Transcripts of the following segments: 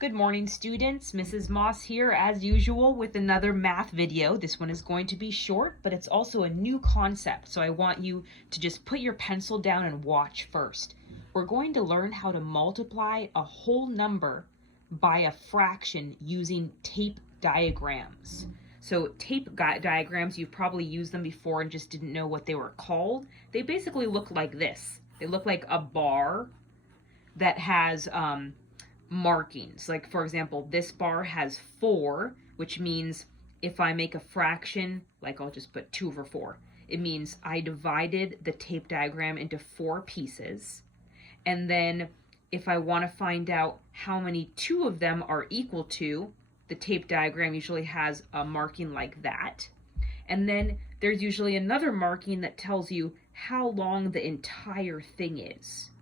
Good morning, students. Mrs. Moss here as usual with another math video. This one is going to be short, but it's also a new concept, so I want you to just put your pencil down and watch first. We're going to learn how to multiply a whole number by a fraction using tape diagrams. So tape diagrams, you've probably used them before and just didn't know what they were called. They basically look like this. They look like a bar that has markings. Like, for example, this bar has 4, which means if I make a fraction, like I'll just put 2 over 4, it means I divided the tape diagram into 4 pieces. And then if I want to find out how many 2 of them are equal to, the tape diagram usually has a marking like that. And then there's usually another marking that tells you how long the entire thing is.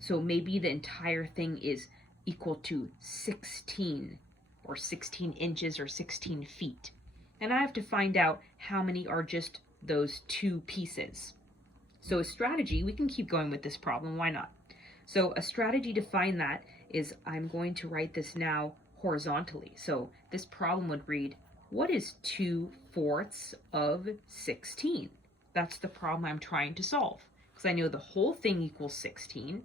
So maybe the entire thing is equal to 16 or 16 inches or 16 feet. And I have to find out how many are just those 2 pieces. So a strategy, we can keep going with this problem, why not? So a strategy to find that is I'm going to write this now horizontally. So this problem would read, what is 2/4 of 16? That's the problem I'm trying to solve. Because I know the whole thing equals 16.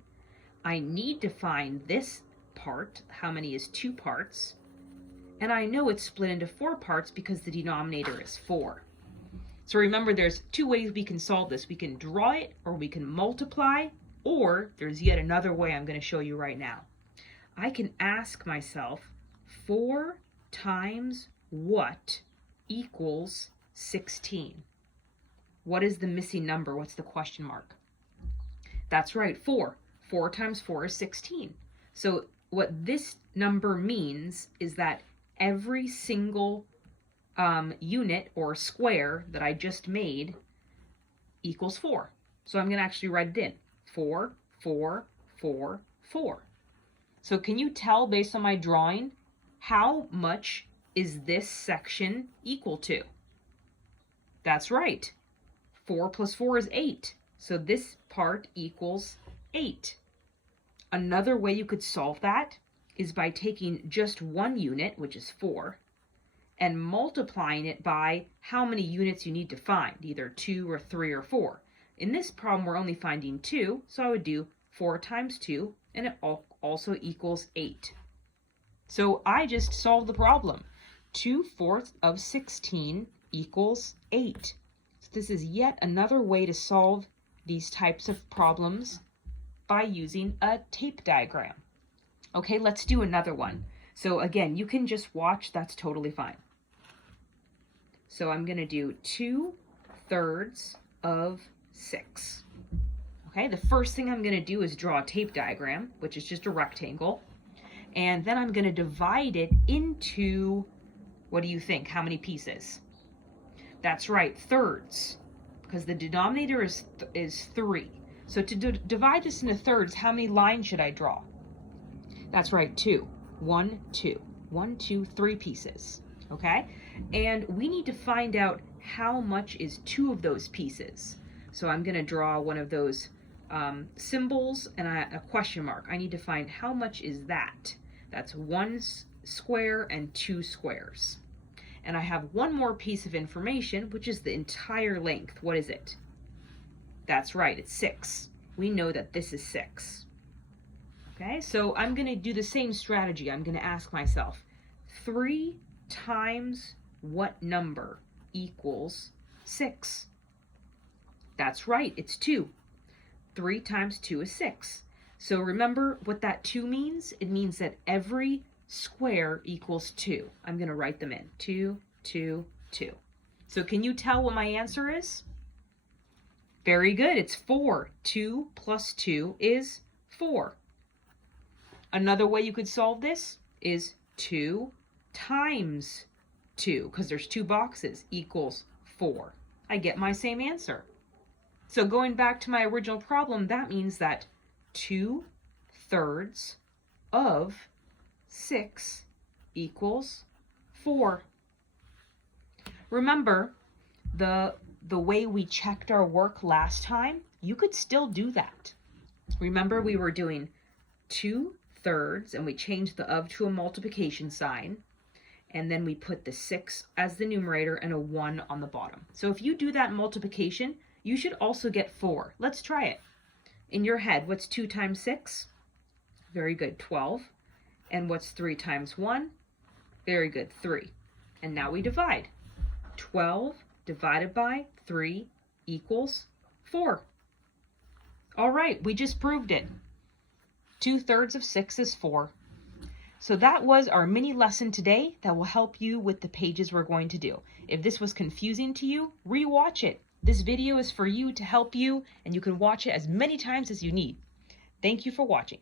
I need to find this part, how many is 2 parts, and I know it's split into 4 parts because the denominator is 4. So remember, there's 2 ways we can solve this. We can draw it, or we can multiply, or there's yet another way I'm going to show you right now. I can ask myself, 4 times what equals 16? What is the missing number? What's the question mark? That's right, 4. 4 times 4 is 16. So what this number means is that every single unit or square that I just made equals 4. So I'm going to actually write it in. 4, 4, 4, 4. So can you tell based on my drawing how much is this section equal to? That's right. 4 plus 4 is 8. So this part equals 8. Another way you could solve that is by taking just one unit, which is 4, and multiplying it by how many units you need to find, either 2 or 3 or 4. In this problem, we're only finding 2, so I would do 4 times 2, and it also equals 8. So I just solved the problem. 2/4 of 16 equals 8. So this is yet another way to solve these types of problems by using a tape diagram. Okay, let's do another one. So again, you can just watch, that's totally fine. So I'm going to do 2/3 of 6. Okay, the first thing I'm going to do is draw a tape diagram, which is just a rectangle. And then I'm going to divide it into, what do you think? How many pieces? That's right, thirds, because the denominator is 3. So to divide this into thirds, how many lines should I draw? That's right, 2. 1, 2. 1, 2, 3 pieces. Okay? And we need to find out how much is 2 of those pieces. So I'm going to draw one of those symbols and a question mark. I need to find how much is that. That's 1 square and 2 squares. And I have one more piece of information, which is the entire length. What is it? That's right, it's 6. We know that this is 6. Okay, so I'm going to do the same strategy. I'm going to ask myself, 3 times what number equals 6? That's right, it's 2. 3 times 2 is 6. So remember what that 2 means? It means that every square equals 2. I'm going to write them in. 2, 2, 2. So can you tell what my answer is? Very good, it's 4. 2 plus 2 is 4. Another way you could solve this is 2 times 2, because there's 2 boxes, equals 4. I get my same answer. So going back to my original problem, that means that 2/3 of 6 equals 4. Remember the way we checked our work last time? You could still do that. Remember we were doing 2 thirds, and we change the of to a multiplication sign, and then we put the 6 as the numerator and a 1 on the bottom. So if you do that multiplication, you should also get 4. Let's try it. In your head, what's 2 times 6? Very good, 12. And what's 3 times 1? Very good, 3. And now we divide. 12 divided by 3 equals 4. All right, we just proved it. 2/3 of 6 is 4. So that was our mini lesson today that will help you with the pages we're going to do. If this was confusing to you, re-watch it. This video is for you to help you, and you can watch it as many times as you need. Thank you for watching.